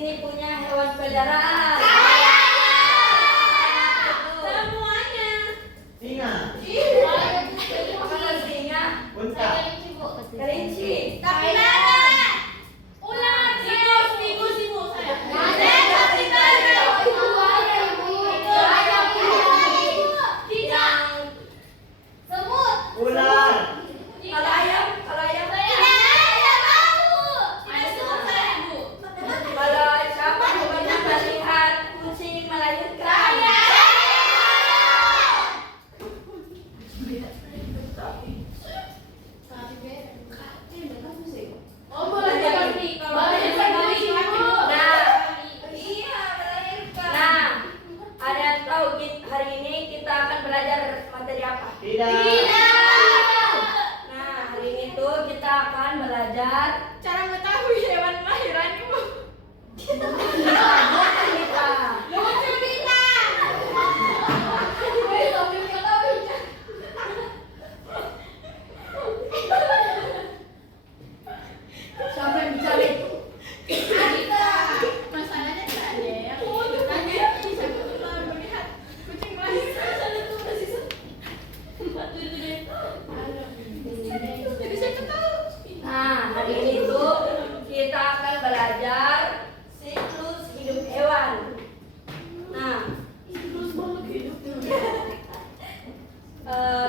sini punya hewan peliharaan? Semuanya. Singa. Mana singa? Unta. Kelinci. Tapi nada. Ular, tikus saya. Semut. Ular. Kalau ayam? Kalau ayam? Kalau siapa yang pernah melihat kucing melahirkan? Nah, ada yang tahu hari ini kita akan belajar materi apa? Tidak. Nah, hari ini tuh kita akan belajar Cara mengetahui hewan kelahiran ibu. bukan kita. Lucu kita. Siapa yang bicara itu? Masalahnya tidak ada yang bisa melihat kucing melahirkan. Jadi saya ketahui. Nah, hari ini tuh kita akan belajar siklus hidup hewan. Nah,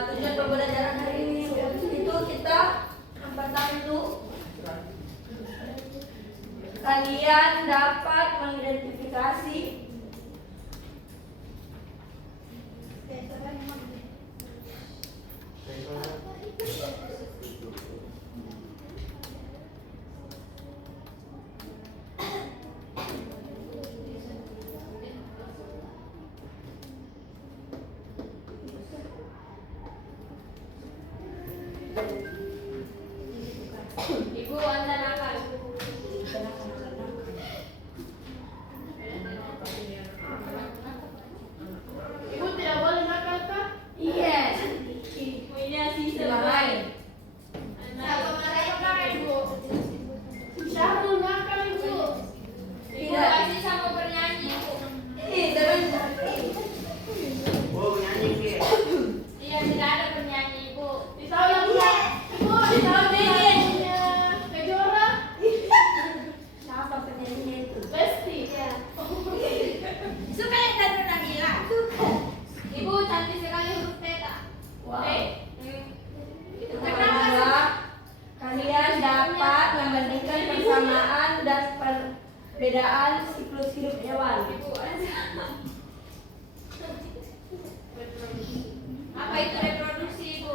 tujuan pembelajaran hari ini itu kita yang pertama itu kalian dapat mengidentifikasi Ibu anda nakal. Ibu tidak boleh nakal kah? yes. Punya si Dimarahin. Siapa nakal ibu? Siapa nakal ibu? Ibu Tidak. kasih sama bernyanyi ibu. Sebentar. Oh, nyanyi ke. Iya tidak ada bernyanyi ibu. Ditahu yang ibu ditahu penyanyinya Kejora. Siapa penyanyinya itu? Lesti. Suka yang tadi Nabila. Ibu cantik sekali huruf teta. Wow. Itu Yang kedua, kalian dapat membandingkan persamaan dan perbedaan siklus hidup hewan. Ibu apa itu reproduksi ibu?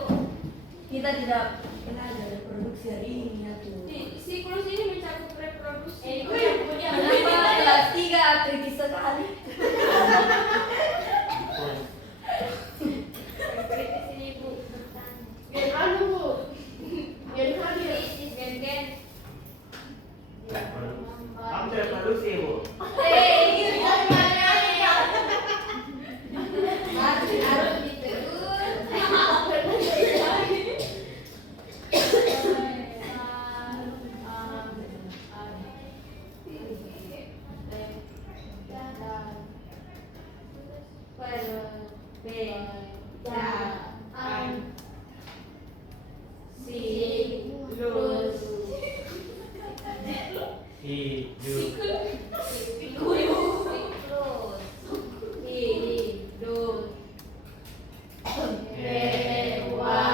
Kita tidak kenal ada reproduksi hari ini ya tuh. Siklus ini mencakup reproduksi. Ibu yang punya kenapa kelas 3 tricky sekali? Kritis ini ibu. Gen anu bu, gen hadir. Gen. Kamu tidak produksi, Bu. Harus ditegur. Siklus Hidup. hidup Hewan.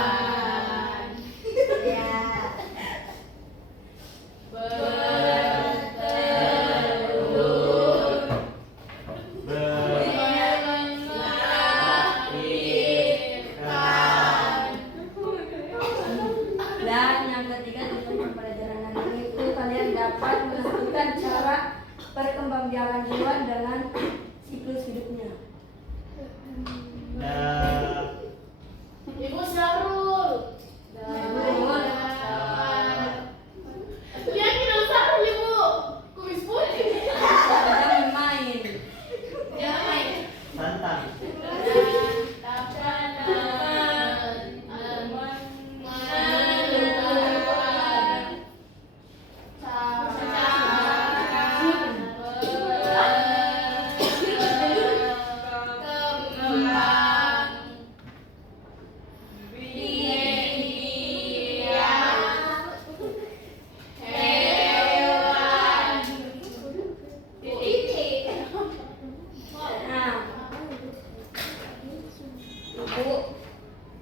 ya Bertelur. Melahirkan. dan yang ketiga di pembelajaran hari ini itu kalian dapat menentukan cara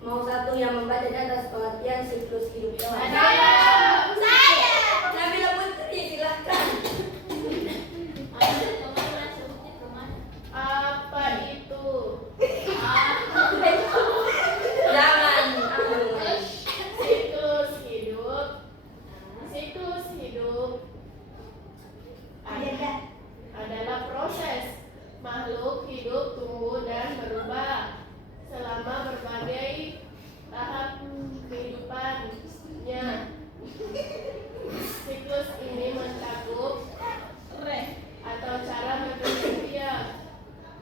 mau satu yang membaca di atas pengertian siklus hidup hewan? Saya. Nabila Putri, silahkan. Kemana sebutnya kemana? Apa itu? Jangan. Siklus hidup. Siklus hidup adalah proses makhluk hidup tumbuh dan berubah selama berbagai tahap kehidupannya. Siklus ini mencakup atau cara mempercayai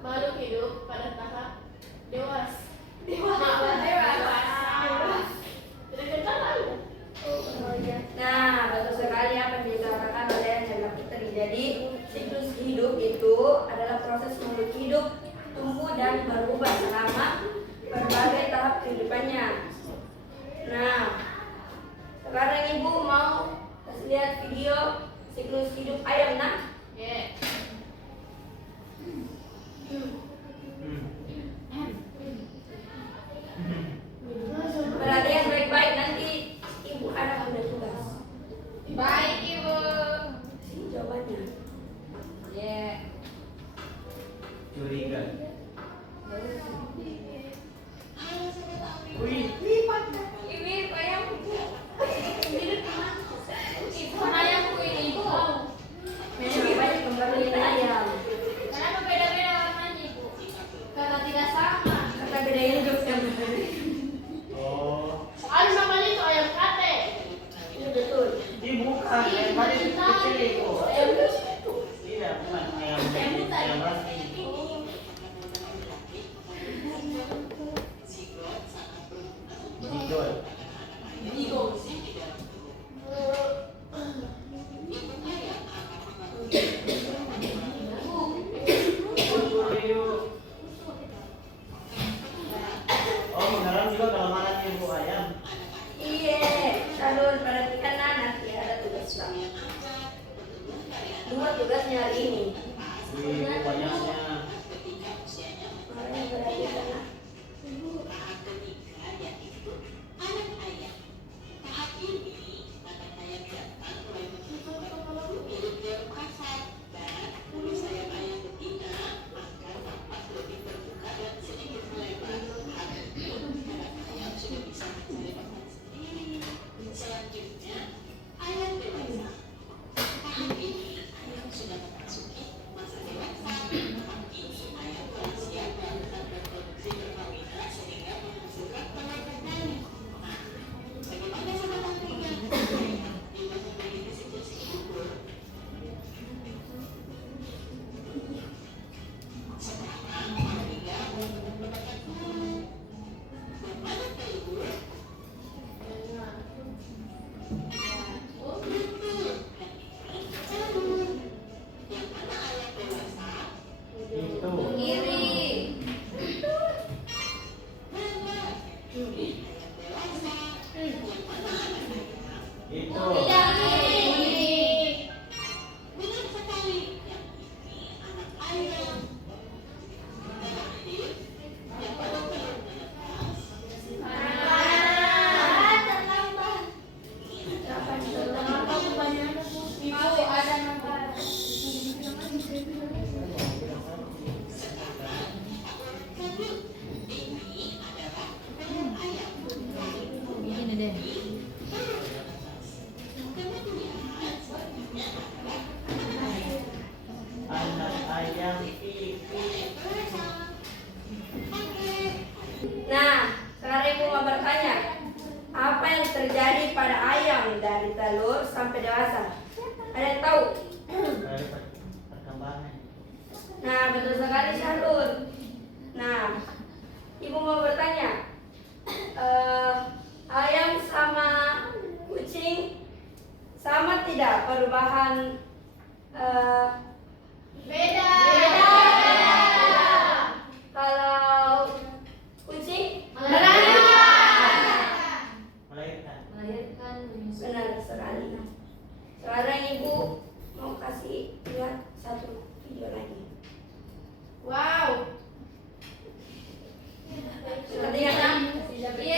makhluk hidup pada tahap dewasa. Tidak kenalan. Nah, betul sekali apa yang dikatakan oleh Nabila Putri. Jadi, siklus hidup itu adalah proses makhluk hidup tumbuh dan berubah selama berbagai tahap kehidupannya. Nah, sekarang ibu mau kasih lihat video siklus hidup ayam, nah. Perhatian baik-baik, nanti ibu ada tugas. Baik, Ibu. Sini jawabannya. Curiga. Wih. Ini ayam. Ibu ayamku ini, Ibu. Memang banyak kembali ayam. Kenapa beda-beda warnanya, Ibu? Karena tidak sama. Kata beda hidup yang Oh. Soalnya namanya itu ayam kate. itu betul. Ini bukan yang paling kecil itu. Tidak, bukan yang rasmi. Jigol. Oh, mendalam juga kelemahan ibu ayam. Iya, Salur perhatikan nanti ada tugas kamu. Dua tugasnya hari ini. Wih, banyaknya. Makanya perhatikan, nah. Nah, sekarang ibu mau bertanya, apa yang terjadi pada ayam dari telur sampai dewasa? Ada yang tahu? Dari perkembangan. Nah, betul sekali Syahrul. Nah, ibu mau bertanya, ayam sama kucing sama tidak perubahan? Beda. Kalau kucing Melahirkan. benar sekali. Nah, sekarang ibu mau kasih lihat satu video lagi. Wow. Seperti yang Iya.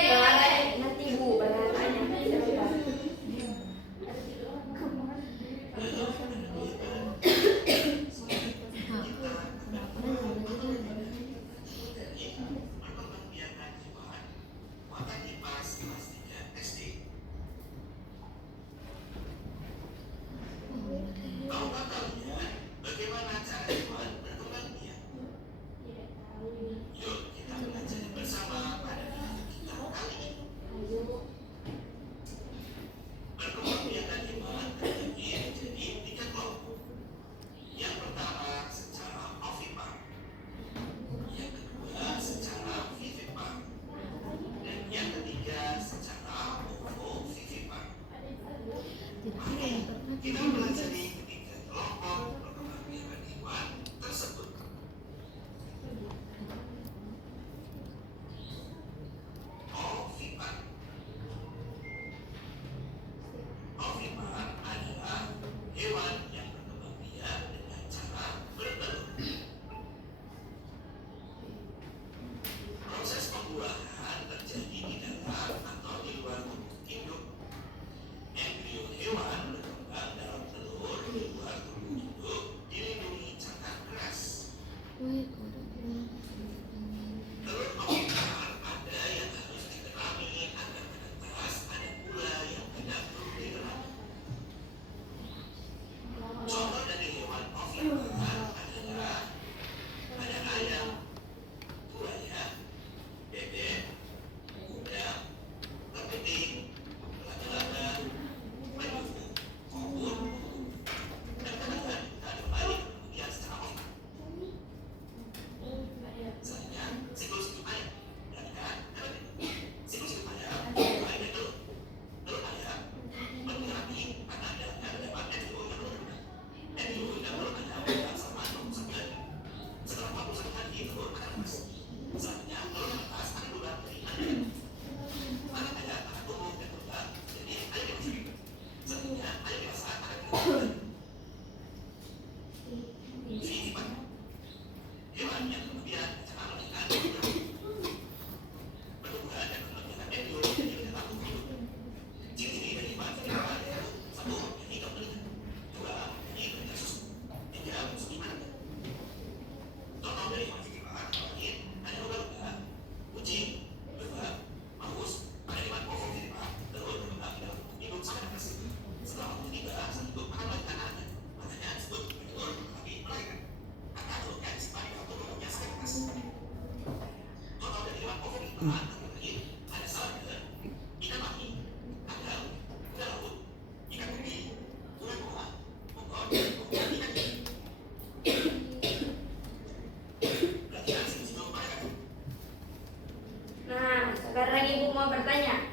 mau bertanya.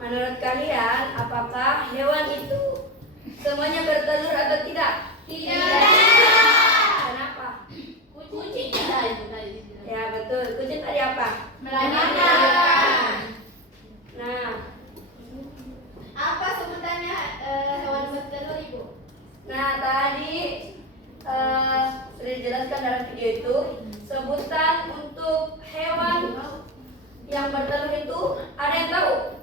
Menurut kalian, apakah hewan itu semuanya bertelur atau tidak? Kenapa? Kucing kita itu tadi. Ya betul. Kucing tadi apa? Melahirkan. Nah, Apa sebutannya hewan bertelur, Ibu? nah tadi sudah dijelaskan dalam video itu sebutan untuk hewan yang bertelur itu ada yang tahu?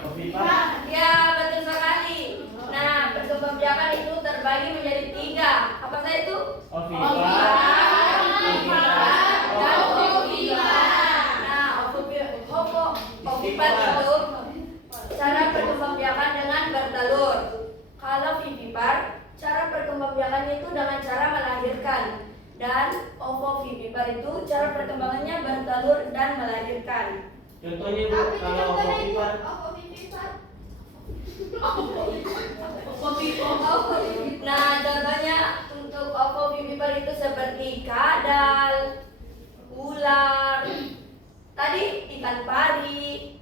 Ovipar. Ya betul sekali. Nah perkembangbiakan itu terbagi menjadi 3. Apa saya itu? Ovipar. Dan ovipar. Nah ovipar itu cara perkembangbiakan dengan bertelur. Kalau vivipar cara perkembangbiakannya itu dengan cara melahirkan. Dan ovovivipar itu cara perkembangannya bertelur dan melahirkan. Contohnya Bu, kalau ovipar. Nah, contohnya untuk ovovivipar itu seperti kadal, ular, tadi ikan pari.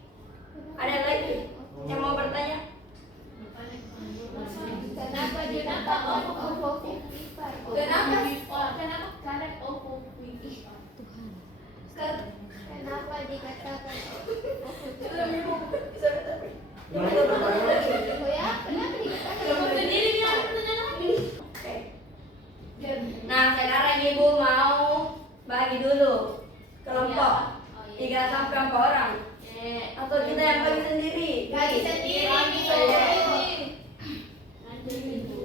Ada yang lagi yang mau bertanya? Kenapa dinamakan ovovivipar? Kenapa karet ovovivipar? Kenapa dikatakan Menurut Oh ya, kenapa dikatakan Kamu sendiri yang pertanyaan lagi. Oke. Nah, sekarang Ibu mau bagi dulu kelompok 3 sampai 4 orang. Atau kita yang bagi sendiri? Bagi sendiri, Bagi Ibu. sendiri. Nanti Ibu.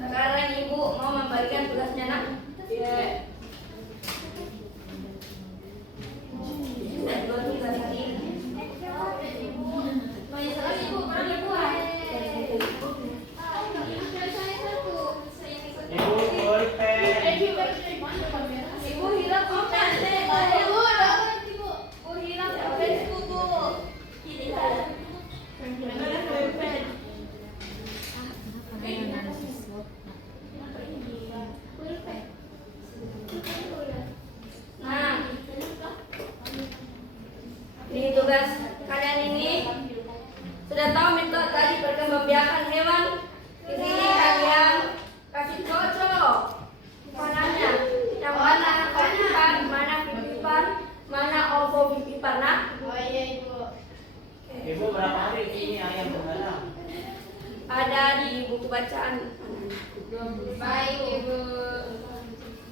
Sekarang Ibu mau membagikan tugasnya, Nak? Iya. Dua tugas hari ini. Banyak sekali Ibu, berapa Ibu? Ibu bolpen. Ibu hilang konten. Ibu, dapat Ibu. Ibu hilang kontenku Bu. Ini ada. Nah, di tugas kalian ini sudah tahu metode tadi perkembangbiakan hewan. Di sini kalian kasih cocok mananya, yang mana ovipar, mana vivipar, mana ovovivipar. Nah, Oh iya, Ibu. Ibu berapa hari ini ayam berenang? ada di buku bacaan. Baik, Ibu.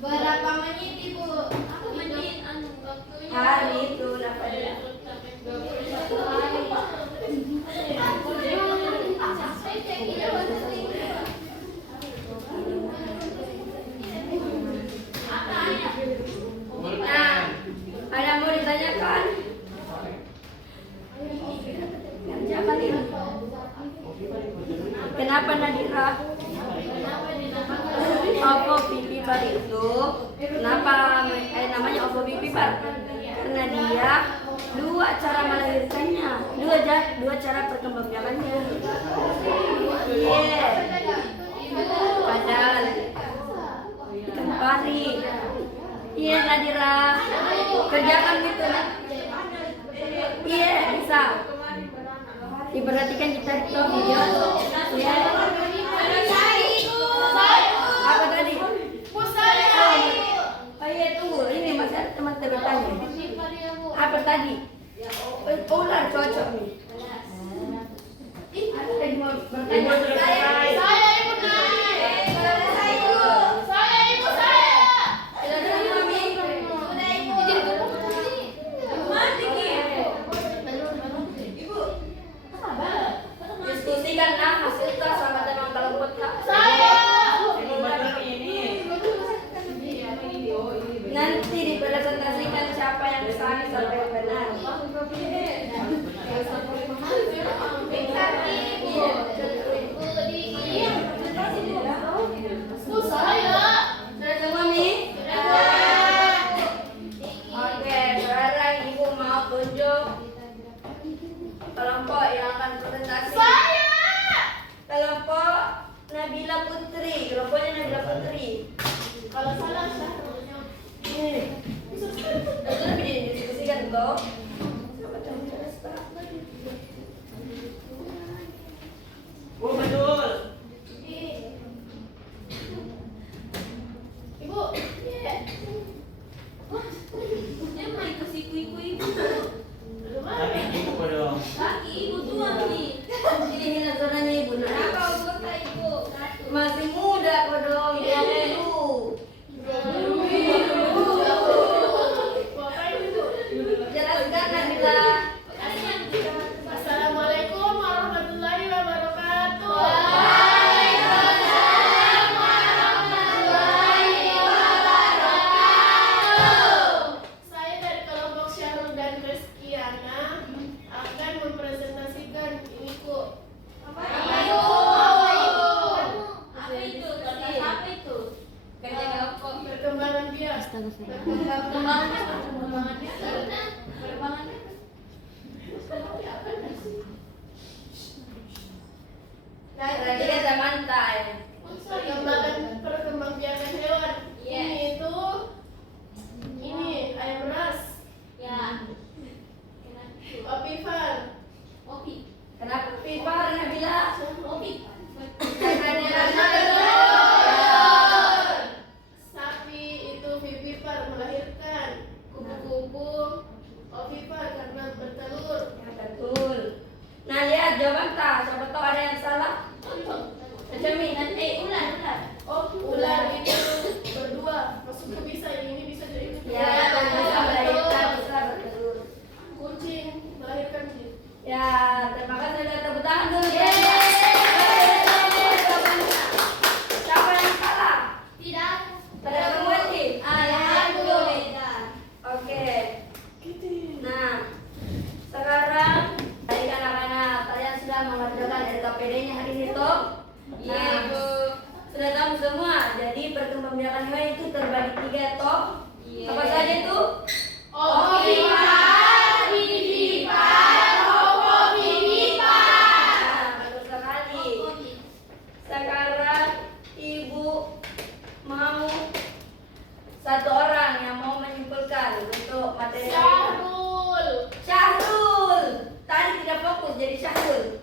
Berapa menit, Ibu? Aku menit waktunya. Hari itu dapat. 21 hari. Nah, ada mau ditanyakan? Siapa nih? Kenapa Nadira? Ovovivipar itu kenapa namanya ovovivipar? Karena dia 2 cara melahirkannya, 2 cara perkembangbiakannya. Iya. Padahal ikan pari. Iya Nadira, kerjakan gitu. Iya bisa. Diperhatikan kita di video. Ya. Apa tadi? Oh iya tunggu, ini masih ada teman bertanya. Apa tadi? Ular cocok nih. Ada yang mau bertanya? Saya, Ibu, naik. Saya, Ibu, saya. Silakan, Mami. Sudah, Ibu. Diskusikan hasil tes sama teman kelompok tak. Ibu betul ini. Nanti dipresentasikan siapa yang salah sampai yang benar. Pintar, Ibu. Kelompok Nabila Putri. Kelompoknya Nabila Putri. Kalau salah Syahrul. Itu lebih didiskusikan toh. Siapa tahu jelas tak? Oh betul. Ibu. Dia main ke si kui-kui. Tapi ibu dong. Lagi ibu tua nih. Ini hina zonanya ibu nak. Berapa umurnya ibu? Satu. Masih muda kok dong. Ya dulu. Jelaskan Nabila. Assalamualaikum warahmatullahi wabarakatuh. Saya dari kelompok Syahrul dan Reskiana akan mempresentasikan ini kok. Apa itu? Apa itu? Kertas apa itu? Kerja kelompok. Perkembangan biak. Perkembangannya. Tadi ada mantai. Perkembangbiakan hewan. Yes. Ini ayam ras, Ya. opifar, Kopi. Kenapa pipa Nabila? Kopi. Karena dia sapi itu vivipar melahirkan, kupu-kupu ovipar karena bertelur. Ya betul. Nah lihat jawaban tak. Siapa tahu ada yang salah. Cermin. Ular. Ular itu berdua, masuk ke bisa ini bisa jadi Ya, bisa melahirkan, bisa bertelur. Kucing melahirkan jin. Ya, terima kasih sudah tepuk tangan dulu. Siapa yang salah? Tidak. Tidak mengerti. Yang itu. Oke. Nah, sekarang baik anak-anak, kalian sudah mengerjakan LKPD-nya hari ini toh? Nah, sudah tahu semua. Jadi perkembangbiakan hewan itu terbagi 3 toh? Apa saja itu? Ovipar, vivipar, ovovivipar. Nah, betul sekali. Sekarang ibu mau satu orang yang mau menyimpulkan untuk materi hari ini. Syahrul. Tadi tidak fokus jadi Syahrul.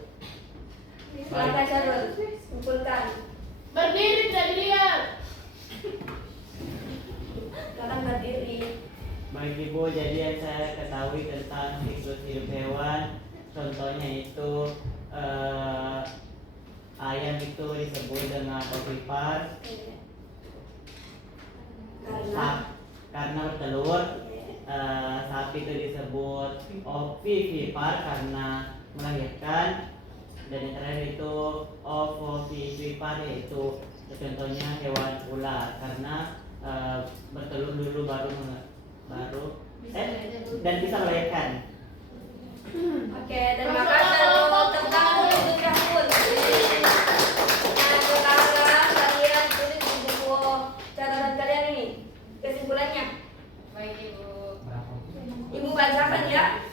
Silakan Syahrul, simpulkan. Berdiri tidak dilihat. Silakan berdiri. Baik ibu, jadi yang saya ketahui tentang siklus hidup hewan, contohnya itu ayam itu disebut dengan ovipar karena bertelur, sapi itu disebut ovivipar karena melahirkan, dan yang terakhir itu ovovivipar yaitu contohnya hewan ular karena bertelur dulu baru dan bisa melahirkan. Oke, terima kasih Syahrul. Tepuk tangan dulu untuk Syahrul. Nah, sekarang kalian tulis di buku catatan kalian ini kesimpulannya. Baik ibu. Ibu bacakan ya.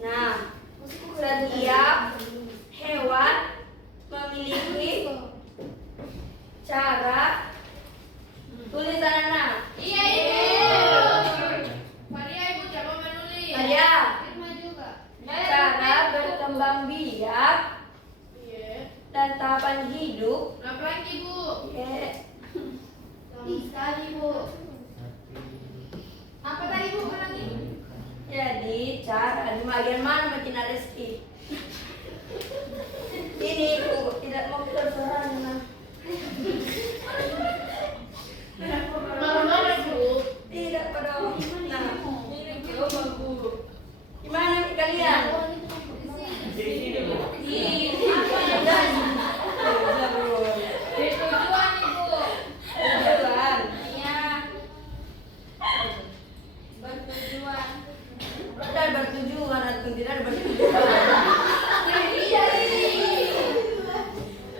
Nah, setiap hewan memiliki cara tulis anak. Iya ibu. Maria ibu coba menulis. Maria, Irma juga. cara berkembang biak Iya. dan tahapan hidup. Berapa lagi ibu? Sekali bu. Apa tadi ibu ulangi? Jadi cara di bagian mana makin Reski? Ini ibu tidak mau terserah. Mana bu? Tidak pada. Nah, Coba bu. gimana kalian? Di sini bu. Bertujuan ibu. Tujuan. Iya. Bertujuan. Tidak bertujuan atau tidak bertujuan.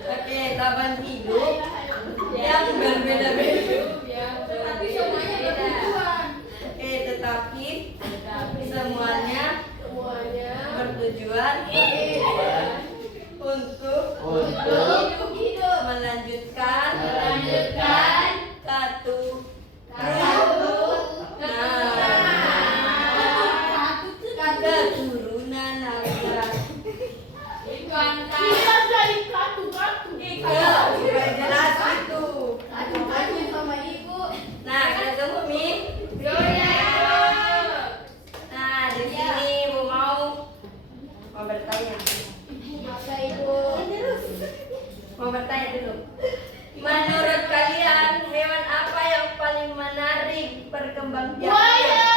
Oke, tahapan hidup yang berbeda-beda. Tapi semuanya bertujuan. Oke, tetapi semuanya Semuanya bertujuan untuk Untuk melanjutkan katu keturunan laki-laki. Tidak jadi katu. Supaya jelas itu. Katu sama ibu. Nah, kita tunggu Mi. Nah, di sini Ibu mau bertanya. Masa ibu. Mau bertanya dulu. Menurut kalian hewan apa yang paling menarik perkembangbiakannya? Buaya.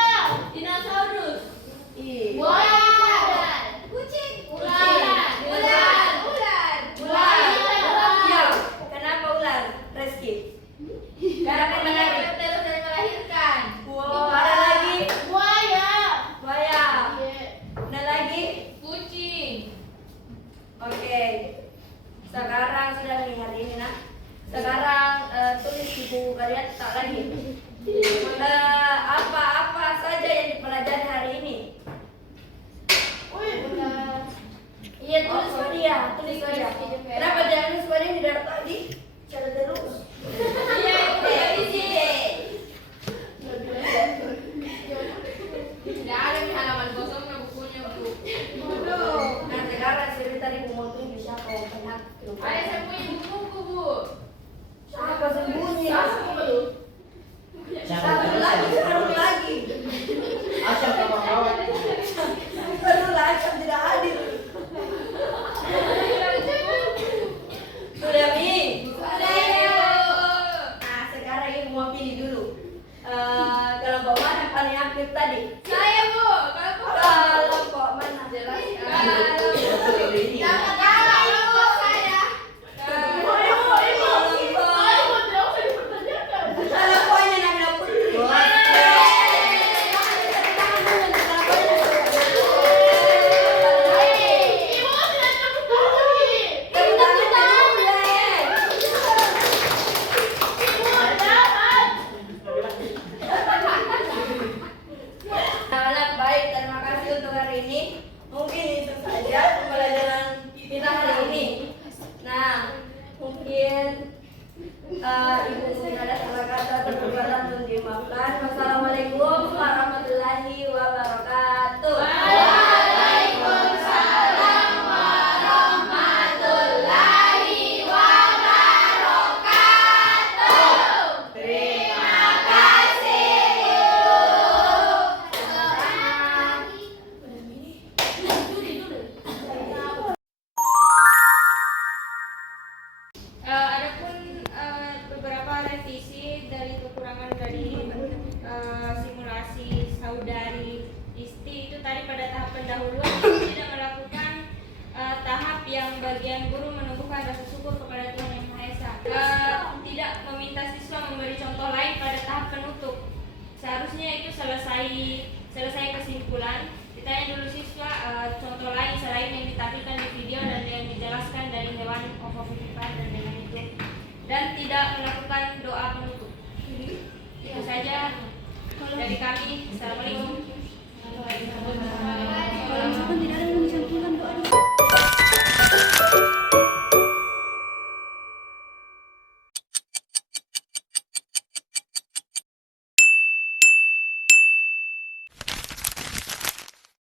Dinosaurus. Ih. Buaya. Kucing. Ular. Ular. Iya. Kenapa ular? Reski. Kenapa menarik? Terus dari melahirkan. Wow, ada lagi. Buaya. Buaya. Ada lagi. Kucing. Oke. Sekarang sudah nih hari ini nak. Sekarang tulis di buku kalian tak lagi. Apa-apa saja yang dipelajari hari ini? Iya tulis Maria, tulis Maria. Kenapa jangan tulis Maria di dari tadi? Cara terus. Iya, Ibu, dari sini. Tidak ada di halaman kosongnya bukunya, Bu. Nah sekarang cerita di buku tunjuk siapa yang banyak. Ada sembunyi bukuku, Bu. Siapa sembunyi? siapa Satu lagi, satu lagi. Asal kawan-kawan. Baru lagi tidak hadir. Sudah Mi. Nah sekarang Ibu mau pilih dulu. Kelompok mana yang paling aktif tadi? Saya, Bu. Kalau Kelompok mana? Kelompoknya Nabila Putri. Anak baik, terima kasih untuk hari ini. Mungkin itu saja pembelajaran kita hari ini. Nah, mungkin Ibu mungkin ada salah kata atau perbuatan yang dimaafkan. Wassalamualaikum warahmatullahi wabarakatuh. Waalaikumsalam warahmatullahi wabarakatuh. Terima kasih, adapun beberapa revisi dari kekurangan dari simulasi saudari Isti itu tadi pada tahap pendahuluan itu tidak melakukan tahap yang bagian guru menumbuhkan rasa syukur kepada Tuhan Yang Maha Esa. Tidak meminta siswa memberi contoh lain pada tahap penutup. Seharusnya itu selesai kesimpulan. Ditanya dulu siswa contoh lain selain yang ditampilkan di video dan yang dijelaskan dari hewan ovovivipan dan dengan itu, dan tidak melakukan doa penutup. Itu saja dari kami. Assalamualaikum.